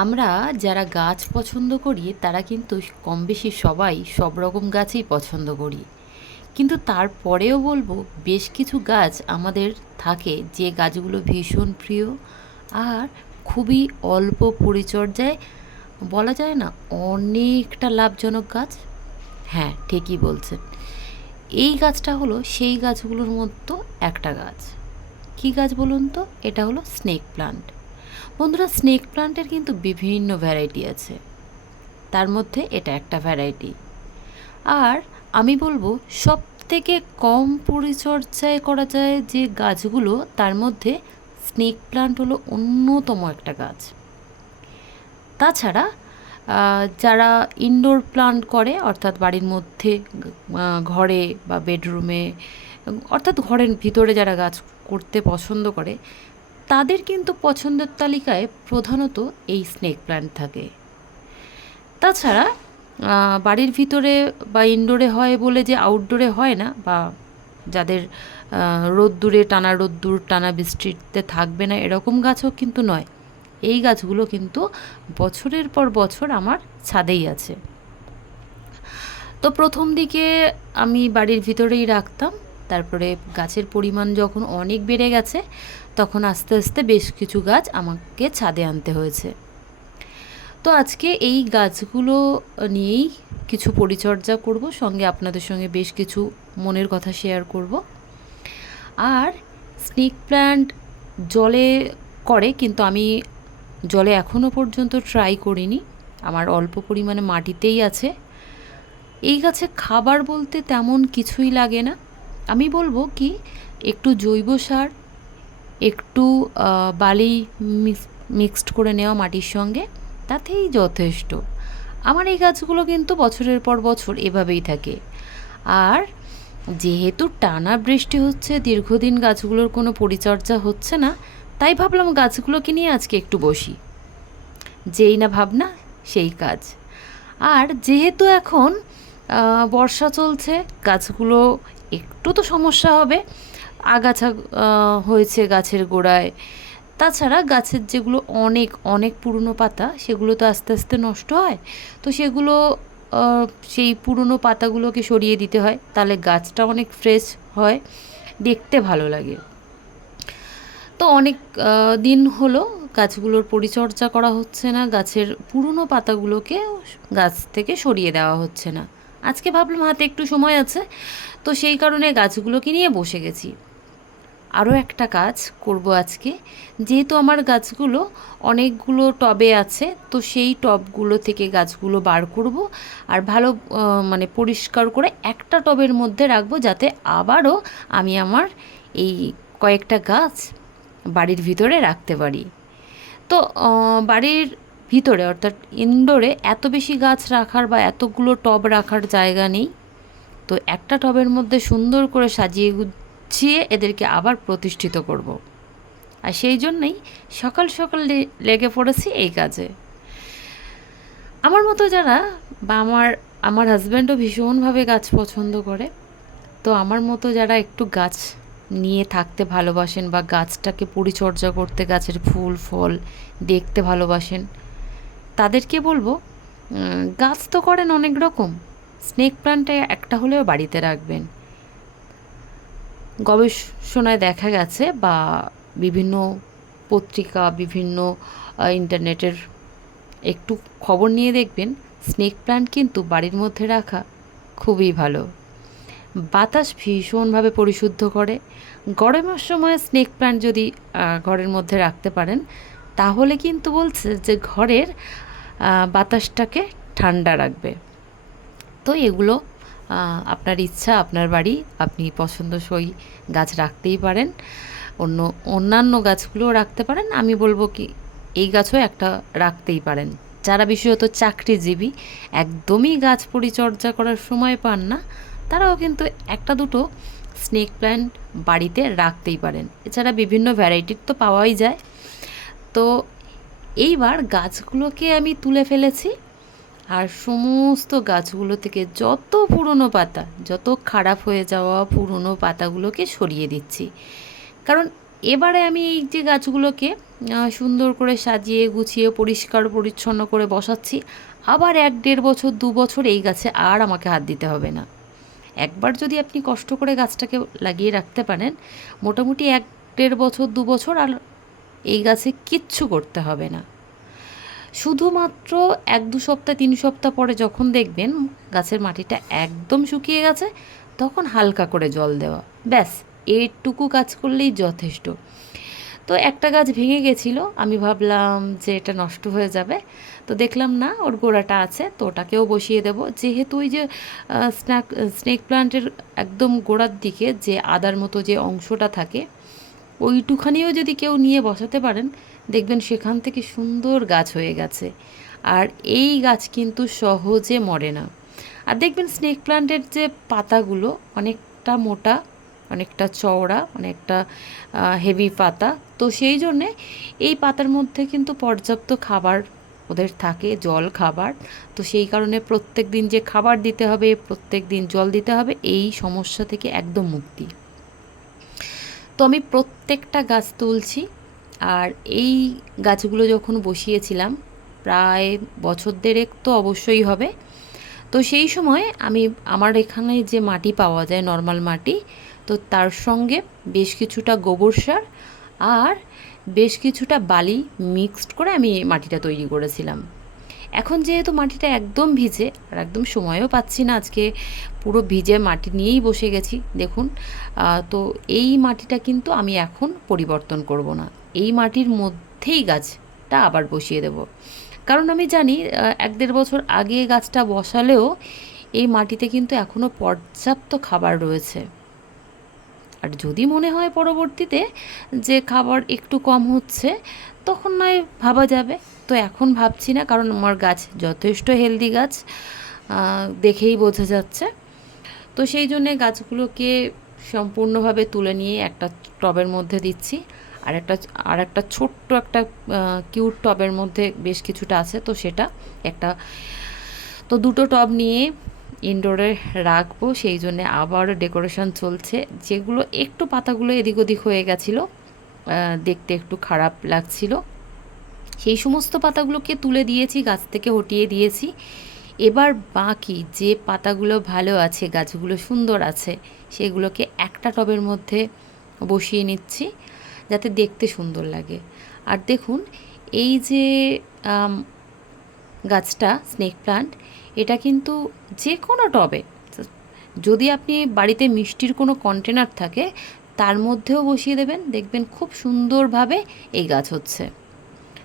আমরা যারা গাছ পছন্দ করি তারা কিন্তু কম বেশি সবাই সব রকম গাছই পছন্দ করি। কিন্তু তারপরেও বলবো বেশ কিছু গাছ আমাদের থাকে যে গাছগুলো ভীষণ প্রিয় আর খুবই অল্প পরিচর্যায় বলা যায় না অনেকটা লাভজনক গাছ। হ্যাঁ, ঠিকই বলছেন। এই গাছটা হলো সেই গাছগুলোর মধ্যে একটা গাছ। কী গাছ বলুন তো? এটা হলো স্নেক প্লান্ট। বন্ধুরা, স্নেক প্লান্টের কিন্তু বিভিন্ন ভ্যারাইটি আছে, তার মধ্যে এটা একটা ভ্যারাইটি। আর আমি বলবো সব থেকে কম পরিচর্যায় করা যায় যে গাছগুলো, তার মধ্যে স্নেক প্লান্ট হলো অন্যতম একটা গাছ। তাছাড়া যারা ইনডোর প্লান্ট করে, অর্থাৎ বাড়ির মধ্যে ঘরে বা বেডরুমে, অর্থাৎ ঘরের ভিতরে যারা গাছ করতে পছন্দ করে, তাদের কিন্তু পছন্দের তালিকায় প্রধানত এই স্নেক প্ল্যান্ট থাকে। তাছাড়া বাড়ির ভিতরে বা ইনডোরে হয় বলে যে আউটডোরে হয় না, বা যাদের রোদ্দুর টানা বৃষ্টিতে থাকবে না এরকম গাছও কিন্তু নয়। এই গাছগুলো কিন্তু বছরের পর বছর আমার ছাদেই আছে। তো প্রথম দিকে আমি বাড়ির ভিতরেই রাখতাম, তারপরে গাছের পরিমাণ যখন অনেক বেড়ে গেছে তখন আস্তে আস্তে বেশ কিছু গাছ আমাকে ছাদে আনতে হয়েছে। তো আজকে এই গাছগুলো নিয়েই কিছু পরিচর্যা করব, সঙ্গে আপনাদের সঙ্গে বেশ কিছু মনের কথা শেয়ার করব। আর স্নেক প্ল্যান্ট জলে করে, কিন্তু আমি জলে এখনও পর্যন্ত ট্রাই করিনি, আমার অল্প পরিমাণে মাটিতেই আছে। এই গাছে খাবার বলতে তেমন কিছুই লাগে না। আমি বলবো কি, একটু জৈব সার, একটু বালি মিক্সড করে নেওয়া মাটির সঙ্গে, তাতেই যথেষ্ট। আমার এই গাছগুলো কিন্তু বছরের পর বছর এভাবেই থাকে। আর যেহেতু টানা বৃষ্টি হচ্ছে, দীর্ঘদিন গাছগুলোর কোনো পরিচর্যা হচ্ছে না, তাই ভাবলাম গাছগুলোকে নিয়ে আজকে একটু বসি। যেই না ভাবনা সেই কাজ। আর যেহেতু এখন বর্ষা চলছে, গাছগুলো একটু তো সমস্যা হবে, আগাছা হয়েছে গাছের গোড়ায়। তাছাড়া গাছের যেগুলো অনেক অনেক পুরনো পাতা, সেগুলো তো আস্তে আস্তে নষ্ট হয়। তো সেগুলো সেই পুরনো পাতাগুলোকে সরিয়ে দিতে হয়, তাহলে গাছটা অনেক ফ্রেশ হয়, দেখতে ভালো লাগে। তো অনেক দিন হলো গাছগুলোর পরিচর্যা করা হচ্ছে না, গাছের পুরনো পাতাগুলোকে গাছ থেকে সরিয়ে দেওয়া হচ্ছে না। আজকে ভাবলাম হাতে একটু সময় আছে, তো সেই কারণে গাছগুলোকে নিয়ে বসে গেছি। আরও একটা কাজ করব আজকে, যেহেতু আমার গাছগুলো অনেকগুলো টবে আছে, তো সেই টবগুলো থেকে গাছগুলো বার করব আর ভালো মানে পরিষ্কার করে একটা টবের মধ্যে রাখবো, যাতে আবারও আমি আমার এই কয়েকটা গাছ বাড়ির ভিতরে রাখতে পারি। তো বাড়ির ভিতরে অর্থাৎ ইনডোরে এত বেশি গাছ রাখার বা এতগুলো টব রাখার জায়গা নেই। তো একটা টবের মধ্যে সুন্দর করে সাজিয়ে গুছিয়ে এদেরকে আবার প্রতিষ্ঠিত করব। আর সেই জন্যই সকাল সকাল লেগে পড়েছি এই কাজে। আমার মতো যারা, বা আমার হাজব্যান্ডও ভীষণভাবে গাছ পছন্দ করে, তো আমার মতো যারা একটু গাছ নিয়ে থাকতে ভালোবাসেন বা গাছটাকে পরিচর্যা করতে, গাছের ফুল ফল দেখতে ভালোবাসেন, তাদেরকে বলবো গাছ তো করেন অনেক রকম, স্নেক প্ল্যান্টে একটা হলেও বাড়িতে রাখবেন। গবেষণায় দেখা গেছে, বা বিভিন্ন পত্রিকা, বিভিন্ন ইন্টারনেটের একটু খবর নিয়ে দেখবেন, স্নেক প্ল্যান্ট কিন্তু বাড়ির মধ্যে রাখা খুবই ভালো। বাতাস ভীষণভাবে পরিশুদ্ধ করে। গরমের সময় স্নেক প্ল্যান্ট যদি ঘরের মধ্যে রাখতে পারেন, তাহলে কিন্তু বলছে যে ঘরের বাতাসটাকে ঠান্ডা রাখবে। তো এগুলো আপনার ইচ্ছা, আপনার বাড়ি, আপনি পছন্দসই গাছ রাখতেই পারেন, অন্যান্য গাছগুলোও রাখতে পারেন। আমি বলবো কি, এই গাছও একটা রাখতেই পারেন। যারা বিশেষত চাকরিজীবী, একদমই গাছ পরিচর্যা করার সময় পান না, তারাও কিন্তু একটা দুটো স্নেক প্ল্যান্ট বাড়িতে রাখতেই পারেন। এছাড়া বিভিন্ন ভ্যারাইটির তো পাওয়াই যায়। তো এইবার গাছগুলোকে আমি তুলে ফেলেছি, আর সমস্ত গাছগুলো থেকে যত পুরনো পাতা, যত খারাপ হয়ে যাওয়া পুরনো পাতাগুলোকে সরিয়ে দিচ্ছি। কারণ এবারে আমি এই যে গাছগুলোকে সুন্দর করে সাজিয়ে গুছিয়ে পরিষ্কার পরিচ্ছন্ন করে বসাচ্ছি। আবার 1-1.5 বছর 2 বছর এই গাছে আর আমাকে হাত দিতে হবে না। একবার যদি আপনি কষ্ট করে গাছটাকে লাগিয়ে রাখতে পারেন, মোটামুটি 1-1.5 বছর 2 বছর আর এই গাছে কিচ্ছু করতে হবে না। শুধুমাত্র 1-2 সপ্তাহ 3 সপ্তাহ পরে যখন দেখবেন গাছের মাটিটা একদম শুকিয়ে গেছে, তখন হালকা করে জল দেওয়া, ব্যাস এইটুকু কাজ করলেই যথেষ্ট। তো একটা গাছ ভেঙে গেছিলো, আমি ভাবলাম যে এটা নষ্ট হয়ে যাবে, তো দেখলাম না ওর গোড়াটা আছে, তো ওটাকেও বসিয়ে দেব। যেহেতু ওই যে স্নেক প্লান্টের একদম গোড়ার দিকে যে আদার মতো যে অংশটা থাকে, ওইটুখানিও যদি কেউ নিয়ে বসাতে পারেন, দেখবেন সেখান থেকে সুন্দর গাছ হয়ে গেছে। আর এই গাছ কিন্তু সহজে মরে না। আর দেখবেন স্নেক প্লান্টের যে পাতাগুলো অনেকটা মোটা, অনেকটা চওড়া, অনেকটা হেভি পাতা, তো সেই জন্যে এই পাতার মধ্যে কিন্তু পর্যাপ্ত খাবার ওদের থাকে, জল খাবার। তো সেই কারণে প্রত্যেক দিন যে খাবার দিতে হবে, প্রত্যেক দিন জল দিতে হবে, এই সমস্যা থেকে একদম মুক্তি। তো আমি প্রত্যেকটা গাছ তুলছি। আর এই গাছগুলো যখন বসিয়েছিলাম, প্রায় বছর দেড়েক তো অবশ্যই হবে। তো সেই সময় আমি আমার এখানে যে মাটি পাওয়া যায় নর্মাল মাটি, তো তার সঙ্গে বেশ কিছুটা গোবর সার আর বেশ কিছুটা বালি মিক্সড করে আমি মাটিটা তৈরি করেছিলাম। এখন যেহেতু মাটিটা একদম ভিজে আর একদম সময়ও পাচ্ছি না, আজকে পুরো ভিজে মাটি নিয়েই বসে গেছি দেখুন। তো এই মাটিটা কিন্তু আমি এখন পরিবর্তন করব না, এই মাটির মধ্যেই গাছটা আবার বসিয়ে দেব। কারণ আমি জানি 1-1.5 বছর আগে গাছটা বসালেও এই মাটিতে কিন্তু এখনও পর্যাপ্ত খাবার রয়েছে। আর যদি মনে হয় পরবর্তীতে যে খাবার একটু কম হচ্ছে, তখন নয় ভাবা যাবে। তো এখন ভাবছি না, কারণ আমার গাছ যথেষ্ট হেলদি গাছ, দেখেই বোঝা যাচ্ছে। তো সেই জন্যে গাছগুলোকে সম্পূর্ণভাবে তুলে নিয়ে একটা টবের মধ্যে দিচ্ছি। আর একটা ছোট্ট একটা কিউট টবের মধ্যে বেশ কিছুটা আছে, তো সেটা একটা, তো দুটো টব নিয়ে ইনডোরে রাখবো। সেই জন্যে আবার ডেকোরেশন চলছে। যেগুলো একটু পাতাগুলো এদিক ওদিক হয়ে গেছিলো, দেখতে একটু খারাপ লাগছিল, সেই সমস্ত পাতাগুলোকে তুলে দিয়েছি, গাছ থেকে হটিয়ে দিয়েছি। এবার বাকি যে পাতাগুলো ভালো আছে, গাছগুলো সুন্দর আছে, সেগুলোকে একটা টবের মধ্যে বসিয়ে নিচ্ছি, যাতে দেখতে সুন্দর লাগে। আর দেখুন, এই যে গাছটা স্নেক প্লান্ট, এটা কিন্তু যে কোনো টবে, যদি আপনি বাড়িতে মিষ্টির কোনো কন্টেনার থাকে তার মধ্যেও বসিয়ে দেবেন, দেখবেন খুব সুন্দরভাবে এই গাছ হচ্ছে।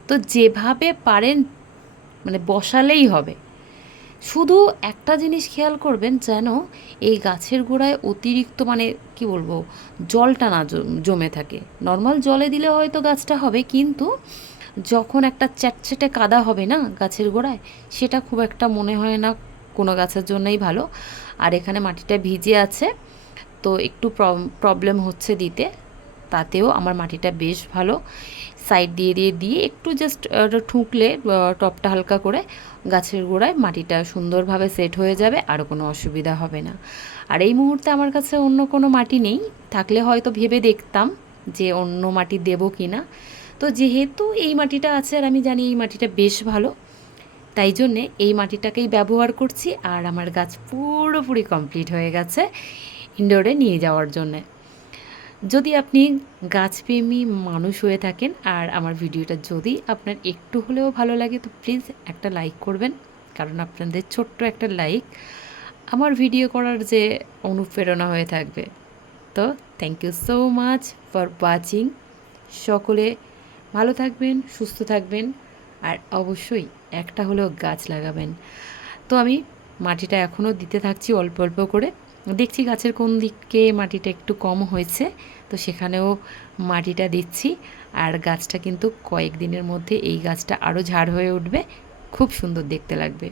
তো যেভাবে পারেন মানে বসালেই হবে। শুধু একটা জিনিস খেয়াল করবেন, যেন এই গাছের গোড়ায় অতিরিক্ত মানে কি বলবো, জলটা না জমে থাকে। নর্মাল জলে দিলে হয়তো গাছটা হবে, কিন্তু যখন একটা চ্যাটচ্যাটে কাদা হবে না গাছের গোড়ায়, সেটা খুব একটা মনে হয় না কোনো গাছের জন্যই ভালো। আর এখানে মাটিটা ভিজে আছে, তো একটু প্রবলেম হচ্ছে দিতে, তাতেও আমার মাটিটা বেশ ভালো। সাইড দিয়ে একটু জাস্ট ঠুকলে টপটা হালকা করে গাছের গোড়ায় মাটিটা সুন্দরভাবে সেট হয়ে যাবে, আর কোনো অসুবিধা হবে না। আর এই মুহূর্তে আমার কাছে অন্য কোনো মাটি নেই, থাকলে হয়তো ভেবে দেখতাম যে অন্য মাটি দেবো কি না। তো যেহেতু এই মাটিটা আছে আর আমি জানি এই মাটিটা বেশ ভালো, তাই জন্যে এই মাটিটাকেই ব্যবহার করছি। আর আমার গাছ পুরোপুরি কমপ্লিট হয়ে গেছে ইনডোরে নিয়ে যাওয়ার জন্যে। যদি আপনি গাছপ্রেমী মানুষ হয়ে থাকেন আর আমার ভিডিওটা যদি আপনার একটু হলেও ভালো লাগে, তো প্লিজ একটা লাইক করবেন, কারণ আপনাদের ছোট্ট একটা লাইক আমার ভিডিও করার যে অনুপ্রেরণা হয়ে থাকবে। তো thank you so much for watching. সকলে ভালো থাকবেন, সুস্থ থাকবেন, আর অবশ্যই একটা হলেও গাছ লাগাবেন। তো আমি মাটিটা এখনও দিতে থাকছি অল্প অল্প করে, দেখছি গাছের কোন দিকে মাটিটা একটু কম হয়েছে, তো সেখানেও মাটিটা দিচ্ছি। আর গাছটা কিন্তু কয়েকদিনের মধ্যে এই গাছটা আরও ঝাড় হয়ে উঠবে, খুব সুন্দর দেখতে লাগবে।